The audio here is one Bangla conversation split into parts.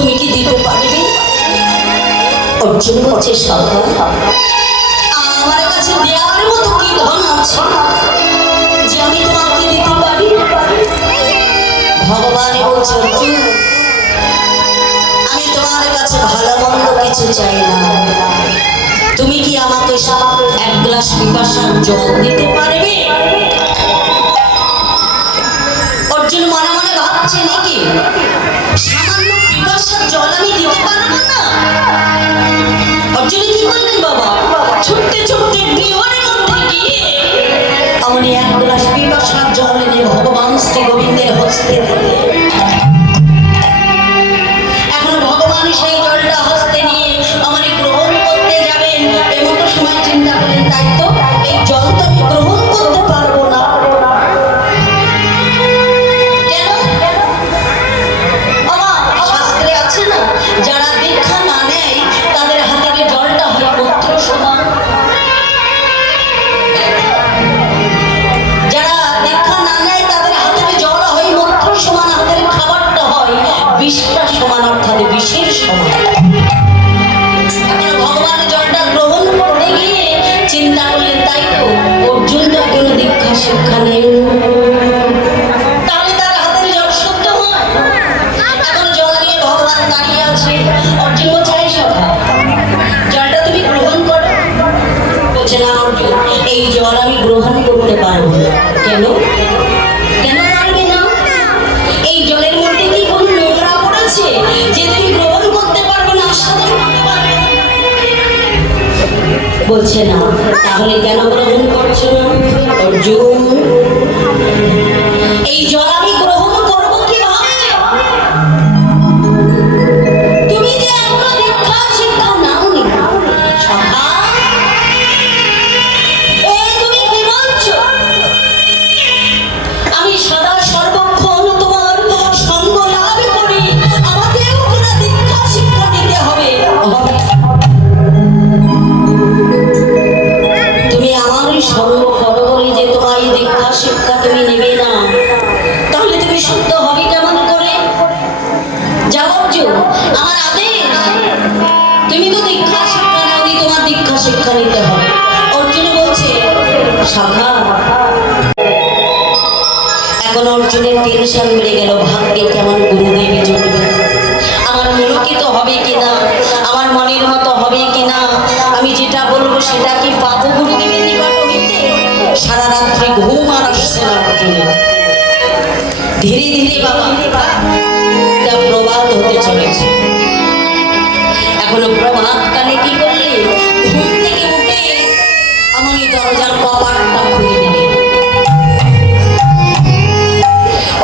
তুমি কি দিতে পারবে? অর্জুন বলছে সখা আমার কাছে দেওয়ার মতো কি ধন আছে যে আমি তোমাকে দিতে পারি? ভগবান বলছে অর্জুন আমি তোমার কাছে ভালো মন্দ কিছু চাই না, তুমি কি আমাকে এক গ্লাস পিপাসার জল দিতে পারবে? অর্জুন মনে মনে ভাবছে নাকি সামান্য পিপাসার জল আমি দিতে পারবো না? অর্জুন কি করলেন বাবা, ছুটতে ছুটতে বিহনের মধ্যে গিয়ে আমার এক গ্লাস পিপাসার জল এনে ভগবান শ্রী গোবিন্দের হস্তে দিলেন। এখন ভগবান সেই জলটা হস্তে নিয়ে আমার গ্রহণ করতে যাবেন, এমন সময় চিন্তা করলেন তাই তো এই জল তো আমি গ্রহণ করতে পারবো না। শাস্ত্রে আছে না যারা দীক্ষা না নেয় তাদের হাতে জলটা হয় পত্র সমান। যারা দীক্ষা না নেয় তাদের হাতে জল হয় মন্ত্র সমান, হাতের খাবারটা হয় বিষটা সমান, অর্থাৎ বিষের সমান। ভগবান জলটা গ্রহণ করতে গিয়ে চিন্তা করলেন তাই তো অর্জুন তো কোনো দীক্ষা শিক্ষা নেই, তাহলে তার হাতের জল শুদ্ধ হয়। এখন জল নিয়ে ভগবান দাঁড়িয়ে আছে, অর্জুন বলছে এই সখা জলটা তুমি গ্রহণ করো। বলছে না অর্জুন এই জল আমি গ্রহণ করতে পারবো না। কেন কেন পারবে না? এই জলের মধ্যে কি কোনো নোংরা পড়েছে যে তুমি গ্রহণ করতে পারবে না, সাধন করতে পারবে না? বলছে না তাহলে কেন গ্রহণ করছো না? অর্জুন এই জল আমি গ্রহণ করবো কিভাবে? তুমি যে এখনো দীক্ষা শিক্ষা নাওনি। সখা তুমি কি বলছো? আমি সদা সর্বক্ষণ তোমার সঙ্গ লাভ করি, আমাকেও কোনো দীক্ষা শিক্ষা নিতে হবে? তুমি আমারই সঙ্গ করো বলে যে তোমার এই দীক্ষা শিক্ষা তুমি নেবে না, তাহলে তুমি শুদ্ধ হবে কেমন করে? যাও অর্জুন আমার আদেশ, তুমি তো দীক্ষা শিক্ষা নাওনি, তোমার দীক্ষা শিক্ষা নিতে হবে। অর্জুন বলছে সখা এখন অর্জুনের টেনশন বেড়ে গেল, ভাগ্যে কেমন গুরুদেবে জুটবে, আমার মুলকিত হবে কিনা, আমার মনের মতো হবে কিনা, আমি যেটা বলবো সেটা কি পাবো গুরুদেবের নিকট হইতে? সারা রাত্রি ঘুম আর আসছে না অর্জুনের। ধীরে ধীরে বাবা প্রভাত হতে চলেছে। এখনো প্রভাতকালে কি করলে ঘুম থেকে উঠে আমার এই দরজার কপাটটা খুলে দিলে।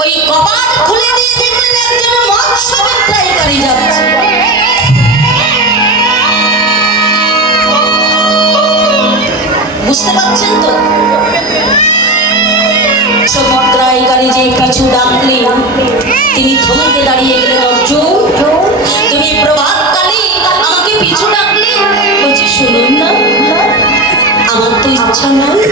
ওই কপাট খুলে দিয়ে দেখলেন একজন মৎস্য বিক্রয়কারী যাচ্ছে। বুঝতে পারছেন তো? বিক্রয়কারী যে পিছু ডাকলেন তিনি থমকে দাঁড়িয়ে গেলেন। অর্জুন তুমি প্রভাতকালে আমাকে পিছু ডাকলে? বলছি শুনুন না আমার তো ইচ্ছা নয়,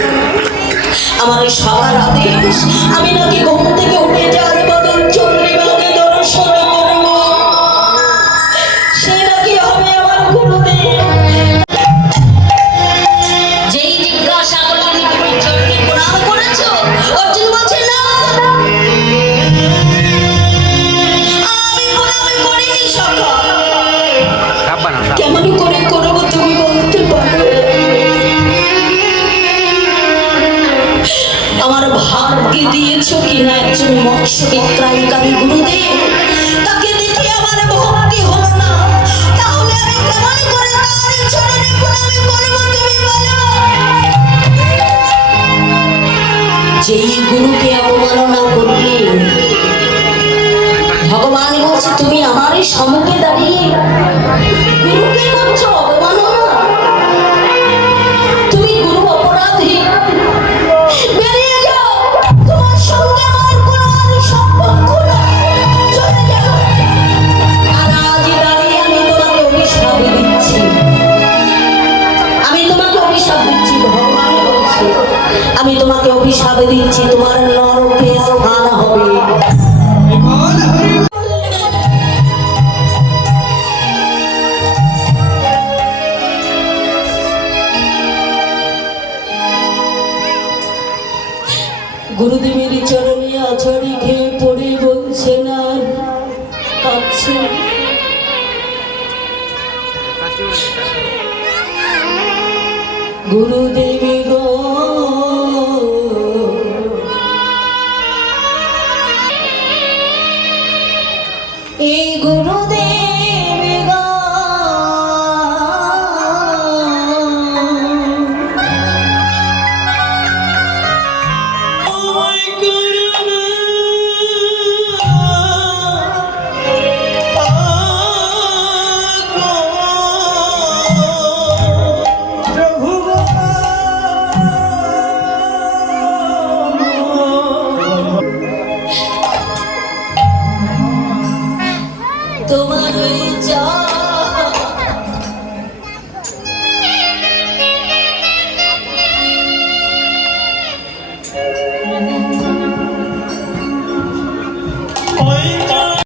আমার সবার আদেশ আমি নাকি ঘুম থেকে উঠে যাওয়ার বদল চন্দ্রিমাকে দর্শন করব, সে নাকি হবে আমার গুরুদেব। যেই জিজ্ঞাসা করলেন তুমি চন্দ্রী প্রণাম করেছো? অর্জুন বলছে না আমি প্রণাম করিনি সখা। কেমন করে করবো তুমি বলতে পারো? আমার ভাগ্যে দিয়েছো কিনা একজন মৎস্য বিক্রয়কারী গুরুদেব, তাকে দেখে আমার ভক্তি হলো না, তাহলে আমি কেমন করে তার চরণে প্রণাম করবো তুমি বলো? যেই গুরুকে অবমাননা করলে ভগবান বলছে তুমি আমার সম্মুখে দাঁড়িয়ে গুরুকে করছো অবমাননা, তুমি গুরু অপরাধী, বেরিয়ে যাও, তোমার সঙ্গে আমার কোনো সম্পর্ক নাই, চলে যাও। আর আজ দাঁড়িয়ে আমি তোমাকে অভিশাপ দিচ্ছি, আমি তোমাকে অভিশাপ দিচ্ছি। ভগবান বলছে আমি তোমাকে অভিশাপ দিচ্ছি, তোমার নরকে স্থান হবে। গুরুদেবের চরণে আছাড়ি খেয়ে পড়ে বলছেন আর কাঁদছেন। গুরুদেবী গো, এই গুরুদেবী গো, তোমার ওই যা ওই